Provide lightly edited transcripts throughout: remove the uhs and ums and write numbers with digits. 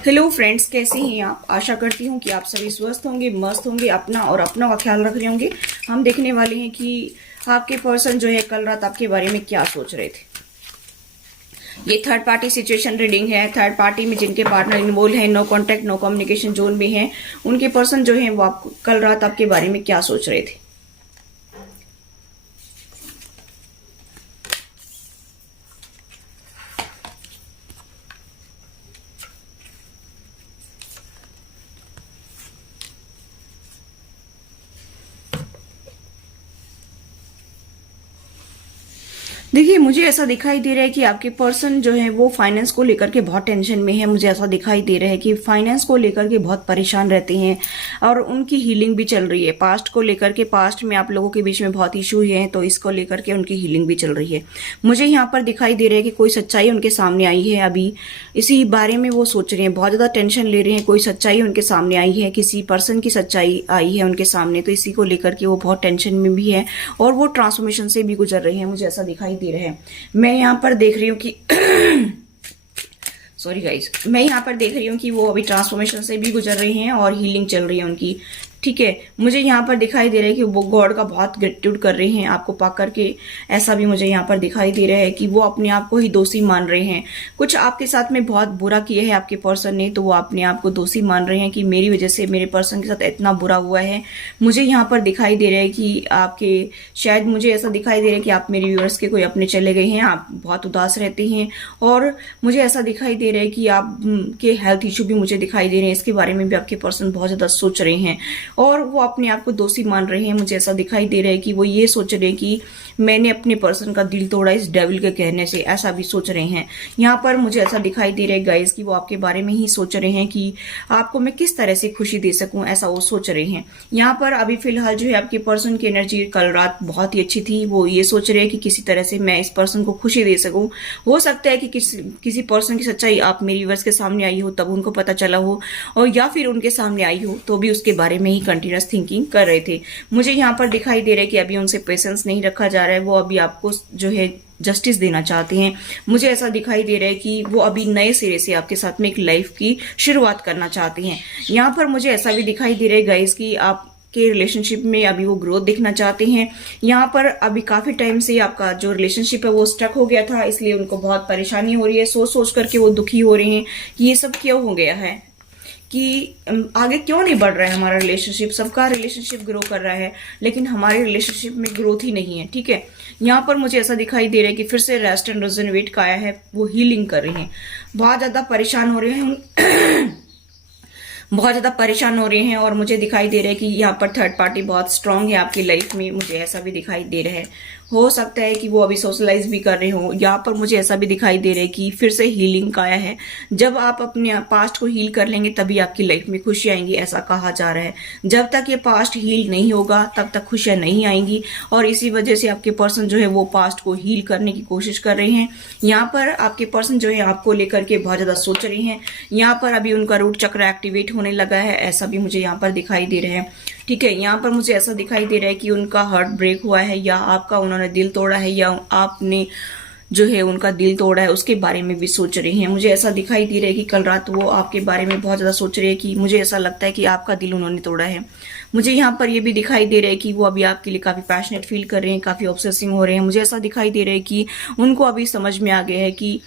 Hello friends, कैसे हैं आप। आशा करती हूँ कि आप सभी स्वस्थ होंगे, मस्त होंगे, अपना और अपनों का ख्याल रख रहे होंगे। हम देखने वाले हैं कि आपके पर्सन जो है कल रात आपके बारे में क्या सोच रहे थे। ये थर्ड पार्टी सिचुएशन रीडिंग है। थर्ड पार्टी में जिनके पार्टनर इन्वॉल्व है, no contact no communication zone में है, उनके पर्सन जो है वो कल रात आपके बारे में क्या सोच रहे थे। देखिए, मुझे ऐसा दिखाई दे रहा है कि आपके पर्सन जो है वो फाइनेंस को लेकर के बहुत टेंशन में है। मुझे ऐसा दिखाई दे रहा है कि फाइनेंस को लेकर के बहुत परेशान रहते हैं और उनकी हीलिंग भी चल रही है। पास्ट को लेकर के, पास्ट में आप लोगों के बीच में बहुत इशू है, तो इसको लेकर के उनकी हीलिंग भी चल रही है। मुझे यहाँ पर दिखाई दे रहा है कि कोई सच्चाई उनके सामने आई है। अभी इसी बारे में वो सोच रहे हैं, बहुत ज्यादा टेंशन ले रहे हैं। कोई सच्चाई उनके सामने आई है, किसी पर्सन की सच्चाई आई है उनके सामने, तो इसी को लेकर के वो बहुत टेंशन में भी है और वो ट्रांसफॉर्मेशन से भी गुजर रहे हैं। मुझे ऐसा दिखाई दे रहा है। मैं यहाँ पर देख रही हूँ कि सॉरी गाइज, मैं यहाँ पर देख रही हूँ कि वो अभी ट्रांसफॉर्मेशन से भी गुजर रहे हैं और हीलिंग चल रही है उनकी। ठीक है, मुझे यहाँ पर दिखाई दे रहा है कि वो गॉड का बहुत ग्रेटिट्यूड कर रहे हैं आपको पा करके। ऐसा भी मुझे यहाँ पर दिखाई दे रहा है कि वो अपने आप को ही दोषी मान रहे हैं। कुछ आपके साथ में बहुत बुरा किया है आपके पर्सन ने, तो वो अपने आप को दोषी मान रहे हैं कि मेरी वजह से मेरे पर्सन के साथ इतना बुरा हुआ है। मुझे यहाँ पर दिखाई दे रहा है कि आपके, शायद मुझे ऐसा दिखाई दे रहा है कि आप मेरे व्यूअर्स के कोई अपने चले गए हैं, आप बहुत उदास रहते हैं। और मुझे ऐसा दिखाई दे रहा है कि आपके हेल्थ इशू भी मुझे दिखाई दे रहे हैं। इसके बारे में भी आपके पर्सन बहुत ज्यादा सोच रहे हैं और वो अपने आप को दोषी मान रहे हैं। मुझे ऐसा दिखाई दे रहा है कि वो ये सोच रहे हैं कि मैंने अपने पर्सन का दिल तोड़ा इस डेविल के कहने से, ऐसा भी सोच रहे हैं। यहाँ पर मुझे ऐसा दिखाई दे रहा है गाइस कि वो आपके बारे में ही सोच रहे हैं कि आपको मैं किस तरह से खुशी दे सकूं, ऐसा वो सोच रहे हैं। यहाँ पर अभी फिलहाल जो है आपके पर्सन की एनर्जी कल रात बहुत ही अच्छी थी। वो ये सोच रहे हैं कि किसी तरह से मैं इस पर्सन को खुशी दे सकूं। हो सकता है कि किसी पर्सन की सच्चाई आप मेरी व्यूअर्स के सामने आई हो, तब उनको पता चला हो, और या फिर उनके सामने आई हो तो भी उसके बारे में ही कंटिन्यूअस थिंकिंग कर रहे थे। मुझे यहाँ पर दिखाई दे रहा है कि अभी उनसे पेशेंस नहीं रखा जा रहा है। वो अभी आपको जो है जस्टिस देना चाहते हैं। मुझे ऐसा दिखाई दे रहा है कि वो अभी नए सिरे से आपके साथ में एक लाइफ की शुरुआत करना चाहते हैं। यहाँ पर मुझे ऐसा भी दिखाई दे रहा है गाइस कि आप के रिलेशनशिप में अभी वो ग्रोथ देखना चाहते हैं। यहाँ पर अभी काफी टाइम से आपका जो रिलेशनशिप है वो स्टक हो गया था, इसलिए उनको बहुत परेशानी हो रही है। सोच सोच करके वो दुखी हो रहे हैं कि ये सब क्यों हो गया है, कि आगे क्यों नहीं बढ़ रहा है हमारा रिलेशनशिप। सबका रिलेशनशिप ग्रो कर रहा है लेकिन हमारे रिलेशनशिप में ग्रोथ ही नहीं है। ठीक है, यहाँ पर मुझे ऐसा दिखाई दे रहा है कि फिर से रेस्ट एंड रिजनवेट का आया है, वो हीलिंग कर रहे हैं। बहुत ज्यादा परेशान हो रहे हैं बहुत ज्यादा परेशान हो रहे हैं। और मुझे दिखाई दे रहा है कि यहाँ पर थर्ड पार्टी बहुत स्ट्रांग है आपकी लाइफ में। मुझे ऐसा भी दिखाई दे रहा है। हो सकता है कि वो अभी सोशलाइज भी कर रहे हो। यहाँ पर मुझे ऐसा भी दिखाई दे रहा है कि फिर से हीलिंग का आया है। जब आप अपने पास्ट को हील कर लेंगे तभी आपकी लाइफ में खुशी आएंगी, ऐसा कहा जा रहा है। जब तक ये पास्ट हील नहीं होगा तब तक खुशियां नहीं आएंगी, और इसी वजह से आपके पर्सन जो है वो पास्ट को हील करने की कोशिश कर रहे हैं। यहाँ पर आपके पर्सन जो है आपको लेकर के बहुत ज्यादा सोच रहे हैं। यहाँ पर अभी उनका रूट चक्र एक्टिवेट होने लगा है, ऐसा भी मुझे यहाँ पर दिखाई दे रहा है। ठीक है, यहाँ पर मुझे ऐसा दिखाई दे रहा है कि उनका हार्ट ब्रेक हुआ है, या आपका उन्होंने दिल तोड़ा है, या आपने जो है उनका दिल तोड़ा है, उसके बारे में भी सोच रहे हैं। मुझे ऐसा दिखाई दे रहा है कि कल रात वो आपके बारे में बहुत ज्यादा सोच रहे हैं कि मुझे ऐसा लगता है कि आपका दिल उन्होंने तोड़ा है। मुझे यहाँ पर ये भी दिखाई दे रहा है कि वो अभी आपके लिए काफी पैशनेट फील कर रहे हैं, काफी ऑब्सेसिव हो रहे हैं। मुझे ऐसा दिखाई दे रहा है कि उनको अभी समझ में आ गया है कि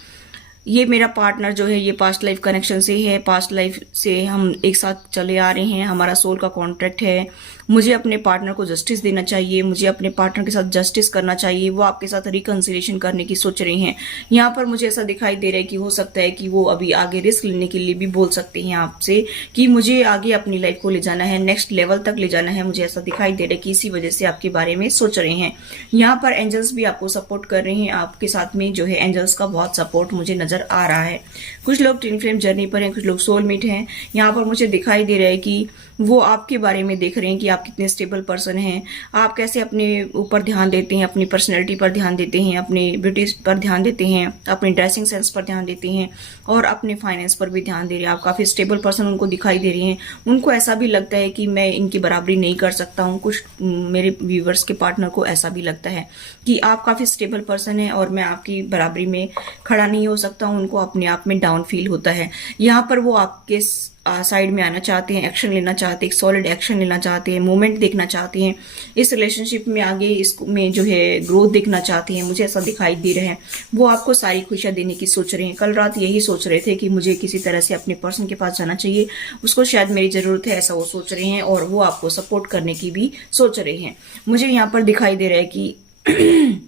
ये मेरा पार्टनर जो है ये पास्ट लाइफ कनेक्शन से है, पास्ट लाइफ से हम एक साथ चले आ रहे हैं, हमारा सोल का कॉन्ट्रैक्ट है। मुझे अपने पार्टनर को जस्टिस देना चाहिए, मुझे अपने पार्टनर के साथ जस्टिस करना चाहिए। वो आपके साथ रिकंसिलिएशन करने की सोच रहे हैं। यहाँ पर मुझे ऐसा दिखाई दे रहा है कि हो सकता है कि वो अभी आगे रिस्क लेने के लिए भी बोल सकते हैं आपसे कि मुझे आगे अपनी लाइफ को ले जाना है, नेक्स्ट लेवल तक ले जाना है। मुझे ऐसा दिखाई दे रहा है कि इसी वजह से आपके बारे में सोच रहे हैं। यहाँ पर एंजल्स भी आपको सपोर्ट कर रहे हैं। आपके साथ में जो है एंजल्स का बहुत सपोर्ट मुझे नजर आ रहा है। कुछ लोग ट्विन फ्लेम जर्नी पर हैं, कुछ लोग सोलमेट हैं। यहाँ पर मुझे दिखाई दे रहा है कि वो आपके बारे में देख रहे हैं कि आप कितने स्टेबल पर्सन हैं, आप कैसे अपने ऊपर ध्यान देते हैं, अपनी पर्सनैलिटी पर ध्यान देते हैं, अपनी ब्यूटी पर ध्यान देते हैं, अपनी ड्रेसिंग सेंस पर ध्यान देते हैं और अपने फाइनेंस पर भी ध्यान दे रहे हैं। आप काफ़ी स्टेबल पर्सन उनको दिखाई दे रही हैं। उनको ऐसा भी लगता है कि मैं इनकी बराबरी नहीं कर सकता हूँ। कुछ मेरे व्यूवर्स के पार्टनर को ऐसा भी लगता है कि आप काफ़ी स्टेबल पर्सन हैं और मैं आपकी बराबरी में खड़ा नहीं हो सकता हूँ। उनको अपने आप में डाउन फील होता है। यहाँ पर वो आपके साइड में आना चाहते हैं, एक्शन लेना चाहते हैं, एक सॉलिड एक्शन लेना चाहते हैं, मूवमेंट देखना चाहते हैं, इस रिलेशनशिप में आगे इसमें जो है ग्रोथ देखना चाहते हैं। मुझे ऐसा दिखाई दे रहा है। वो आपको सारी खुशियां देने की सोच रहे हैं। कल रात यही सोच रहे थे कि मुझे किसी तरह से अपने पर्सन के पास जाना चाहिए, उसको शायद मेरी ज़रूरत है, ऐसा वो सोच रहे हैं और वो आपको सपोर्ट करने की भी सोच रहे हैं। मुझे यहाँ पर दिखाई दे रहा है कि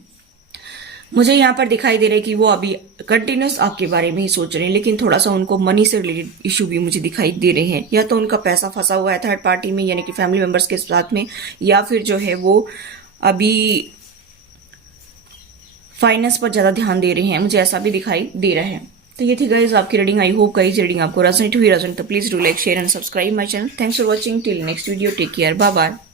मुझे यहाँ पर दिखाई दे रहा है कि वो अभी कंटिन्यूस आपके बारे में ही सोच रहे हैं, लेकिन थोड़ा सा उनको मनी से रिलेटेड इशू भी मुझे दिखाई दे रहे हैं। या तो उनका पैसा फंसा हुआ है थर्ड पार्टी में, यानी कि फैमिली मेंबर्स के साथ में, या फिर जो है वो अभी फाइनेंस पर ज़्यादा ध्यान दे रहे हैं। मुझे ऐसा भी दिखाई दे रहा है। तो ये थी गाइज आपकी reading. I hope guys reading आपको रेजोनेट हुई। तो please do like, share and subscribe my channel. Thanks for watching. Till next video, take care, bye bye.